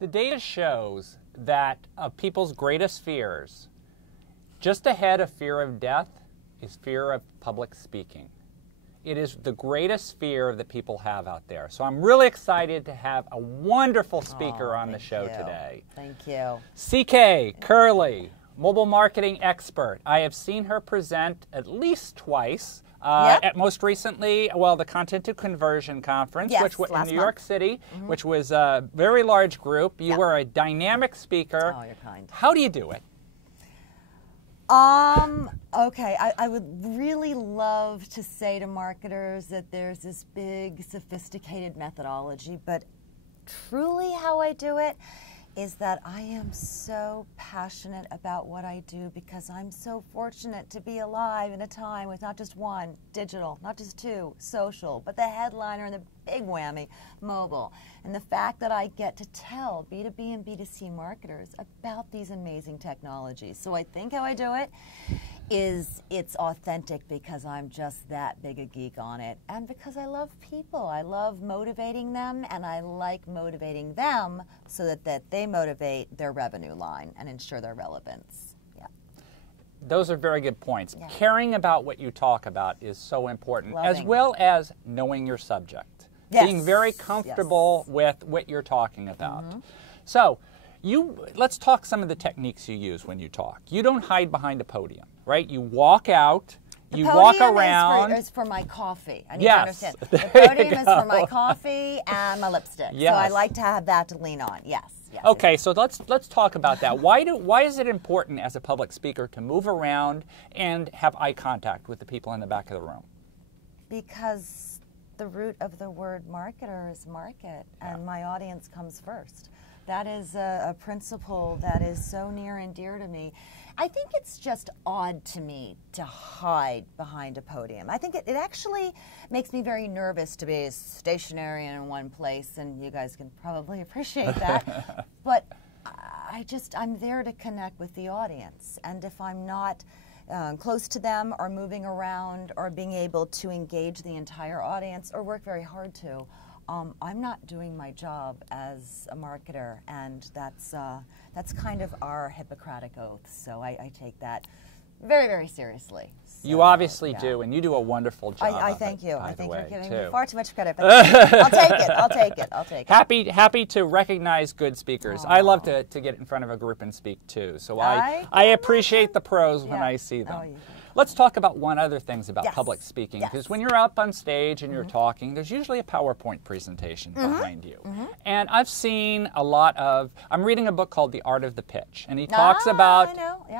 The data shows that of people's greatest fears, just ahead of fear of death is fear of public speaking. It is the greatest fear that people have out there. So I'm really excited to have a wonderful speaker on the show today. Thank you. CK Kerley, mobile marketing expert. I have seen her present at least twice. At most recently, well, the Content to Conversion Conference, which was in New York City, which was a very large group. You were a dynamic speaker. Oh, you're kind. How do you do it? Okay, I would really love to say to marketers that there's this big, sophisticated methodology, but truly how I do it is that I am so passionate about what I do because I'm so fortunate to be alive in a time with not just one, digital, not just two, social, but the headliner and the big whammy, mobile. And the fact that I get to tell B2B and B2C marketers about these amazing technologies. So I think how I do it is it's authentic because I'm just that big a geek on it and because I love people. I love motivating them and I like motivating them so that they motivate their revenue line and ensure their relevance. Yeah. Those are very good points. Yeah. Caring about what you talk about is so important, as well as knowing your subject. Yes. Being very comfortable with what you're talking about. So, let's talk some of the techniques you use when you talk. You don't hide behind a podium, right? You walk out, you walk around. Is for my coffee. I need to understand. The podium is for my coffee and my lipstick. Yes. So I like to have that to lean on. Yes. Yes. Okay, so let's talk about that. Why is it important as a public speaker to move around and have eye contact with the people in the back of the room? Because the root of the word marketer is market, and my audience comes first. That is a principle that is so near and dear to me. I think it's just odd to me to hide behind a podium. I think it actually makes me very nervous to be stationary in one place, and you guys can probably appreciate that. But I'm there to connect with the audience, and if I'm not close to them or moving around or being able to engage the entire audience or work very hard to, I'm not doing my job as a marketer, and that's kind of our Hippocratic oath. So I take that very, very seriously. So, you obviously do, and you do a wonderful job. I thank you. I think you're giving me far too much credit, but I'll take it. I'll take it. I'll take it. Happy to recognize good speakers. I love to get in front of a group and speak too. So I appreciate the pros when I see them. Let's talk about one other thing about public speaking, because when you're up on stage and you're talking, there's usually a PowerPoint presentation behind you. And I've seen a lot of, I'm reading a book called The Art of the Pitch, and he talks about,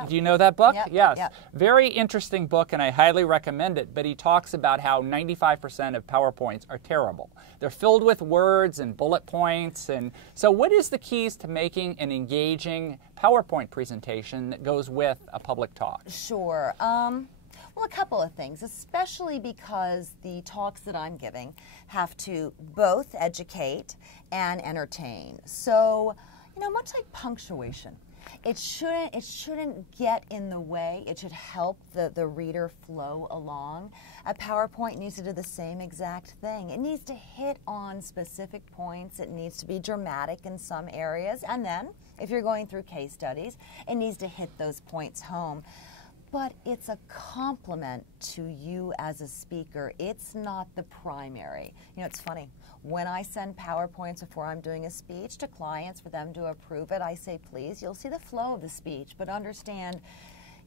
do you know that book? Yes. Very interesting book, and I highly recommend it, but he talks about how 95% of PowerPoints are terrible. They're filled with words and bullet points, and so what is the keys to making an engaging PowerPoint presentation that goes with a public talk? Sure. Well, a couple of things, especially because the talks that I'm giving have to both educate and entertain. So, much like punctuation, it shouldn't get in the way. It should help the reader flow along. A PowerPoint needs to do the same exact thing. It needs to hit on specific points. It needs to be dramatic in some areas. And then, if you're going through case studies, it needs to hit those points home. But it's a compliment to you as a speaker. It's not the primary. It's funny. When I send PowerPoints before I'm doing a speech to clients for them to approve it, I say, please, you'll see the flow of the speech, but understand,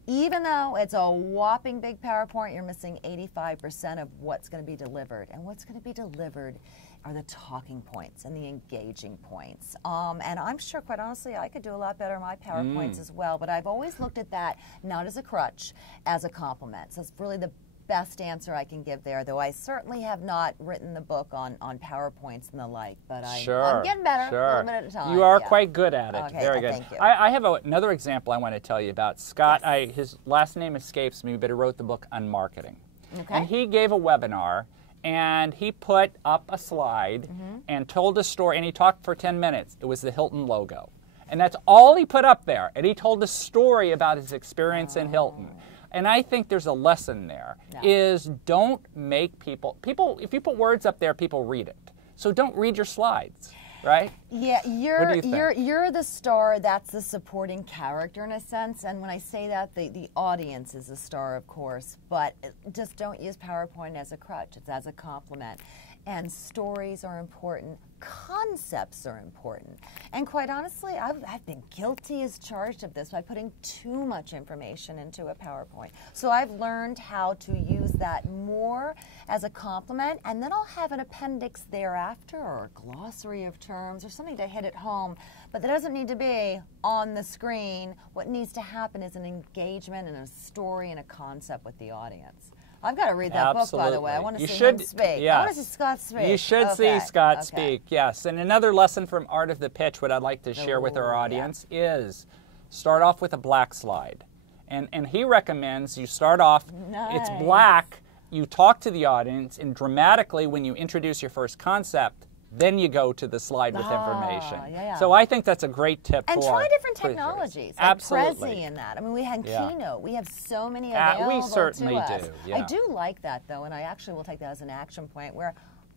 even though it's a whopping big PowerPoint, you're missing 85% of what's going to be delivered. And what's going to be delivered are the talking points and the engaging points. And I'm sure, quite honestly, I could do a lot better in my PowerPoints as well, but I've always looked at that not as a crutch, as a compliment. So it's really the best answer I can give there, though I certainly have not written the book on PowerPoints and the like, but I'm getting better a little bit at a time. You are quite good at it. Okay, very good. Thank you. I have another example I want to tell you about. Scott, his last name escapes me, but he wrote the book on marketing. Okay. And he gave a webinar, and he put up a slide and told a story, and he talked for 10 minutes. It was the Hilton logo. And that's all he put up there. And he told a story about his experience in Hilton. And I think there's a lesson there, is don't make people, if you put words up there, people read it. So don't read your slides, right? Yeah, What do you think? you're the star. That's the supporting character in a sense. And when I say that, the audience is the star, of course. But just don't use PowerPoint as a crutch. It's as a compliment. And stories are important. Concepts are important. And quite honestly, I've been guilty as charged of this by putting too much information into a PowerPoint. So I've learned how to use that more as a compliment, and then I'll have an appendix thereafter or a glossary of terms or something to hit it home. But that doesn't need to be on the screen. What needs to happen is an engagement and a story and a concept with the audience. I've got to read that book, by the way. I want to see him speak. Yes. I want to see Scott speak. You should see Scott speak, yes. And another lesson from Art of the Pitch, what I'd like to share with our audience is start off with a black slide. And he recommends you start off, it's black, you talk to the audience, and dramatically when you introduce your first concept, then you go to the slide with information. So I think that's a great tip and for try different technologies. Like Absolutely. Prezi in that. I mean, we had Keynote. We have so many available we certainly to us. do. Yeah. I do like that, though, and I actually will take that as an action point where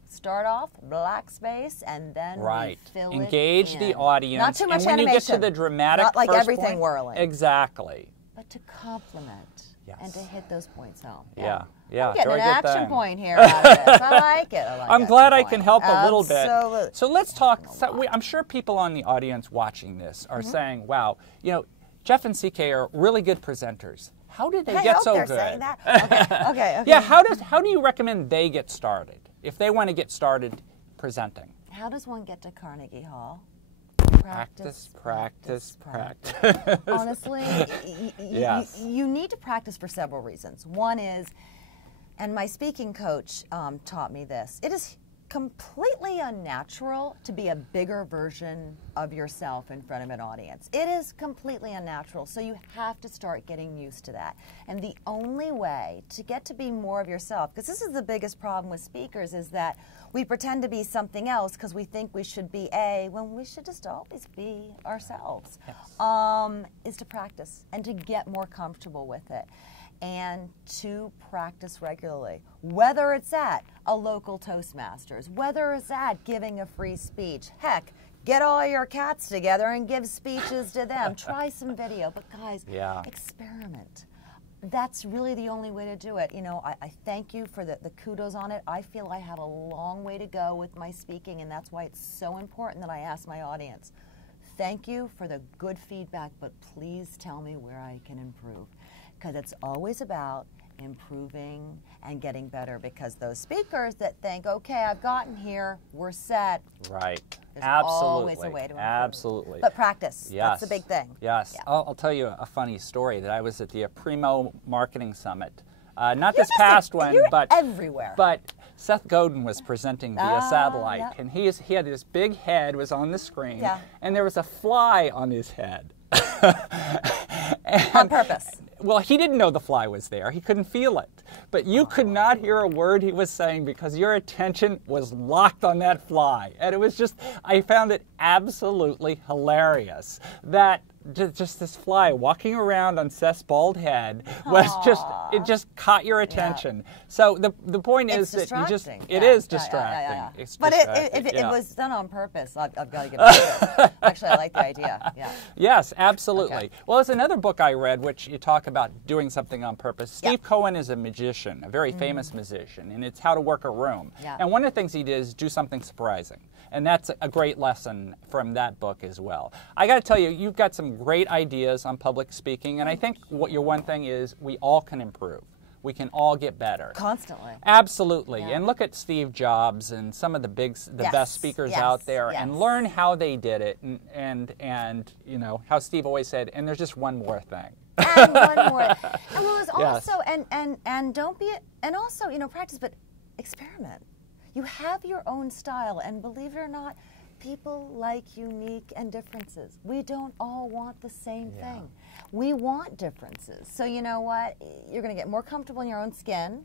start off, black space, and then we fill Engage it the in. audience. Not too much and when animation. you get to the dramatic Not like first everything point, whirling. Exactly. But to compliment and to hit those points home. Yeah. I'm getting very an good action thing. point here out of this. I like it. I'm glad I can help a little bit. Absolutely. So let's talk. I'm sure people on the audience watching this are saying, wow, you know, Jeff and CK are really good presenters. How did they get so good? Saying that. Okay. Yeah, how do you recommend they get started if they want to get started presenting? How does one get to Carnegie Hall? Practice. Honestly, Yes. you need to practice for several reasons. One is, and my speaking coach taught me this, it is completely unnatural to be a bigger version of yourself in front of an audience. It is completely unnatural, so you have to start getting used to that. And the only way to get to be more of yourself, because this is the biggest problem with speakers, is that we pretend to be something else because we think we should be A, when we should just always be ourselves, is to practice and to get more comfortable with it. And to practice regularly, whether it's at a local Toastmasters, whether it's at giving a free speech. Heck, get all your cats together and give speeches to them. Try some video, but guys, experiment. That's really the only way to do it. You know, I thank you for the kudos on it. I feel I have a long way to go with my speaking, and that's why it's so important that I ask my audience, thank you for the good feedback, but please tell me where I can improve. Because it's always about improving and getting better, because those speakers that think, okay, I've gotten here, we're set. Right. There's Absolutely. always a way to improve. Absolutely. But practice. Yes. That's the big thing. Yes. Yeah. I'll tell you a funny story that I was at the Primo Marketing Summit. Not this past one, but everywhere. But Seth Godin was presenting via satellite, and he had this big head was on the screen, and there was a fly on his head. On purpose. Well, he didn't know the fly was there. He couldn't feel it. But you could not hear a word he was saying because your attention was locked on that fly. And it was just, I found it absolutely hilarious that just this fly walking around on Seth's bald head was it just caught your attention. So the point is that you just, it is distracting. It's but distracting. if it was done on purpose, I've got to give it to Actually, I like the idea. Yeah. Yes, absolutely. Okay. Well, there's another book I read which you talk about doing something on purpose. Steve Cohen is a magician, a very famous musician, and it's how to work a room. And one of the things he did is do something surprising. And that's a great lesson from that book as well. I got to tell you, you've got some great ideas on public speaking, and I think what your one thing is, we all can improve. We can all get better. Constantly. Absolutely. And look at Steve Jobs and some of the best speakers out there, and learn how they did it, and you know how Steve always said, and there's just one more thing. And one more. And well, it's also and don't be and also, you know, practice, but experiment. You have your own style, and believe it or not, people like unique and differences. We don't all want the same thing. We want differences. So you know what? You're going to get more comfortable in your own skin.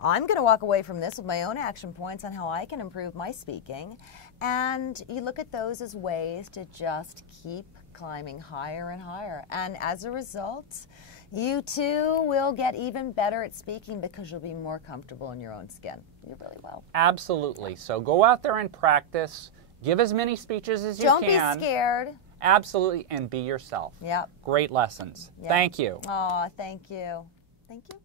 I'm going to walk away from this with my own action points on how I can improve my speaking. And you look at those as ways to just keep climbing higher and higher. And as a result, you too will get even better at speaking because you'll be more comfortable in your own skin. You really will. Absolutely. So go out there and practice. Give as many speeches as you can. Don't be scared. Absolutely, and be yourself. Yep. Great lessons. Yep. Thank you. Oh, thank you. Thank you.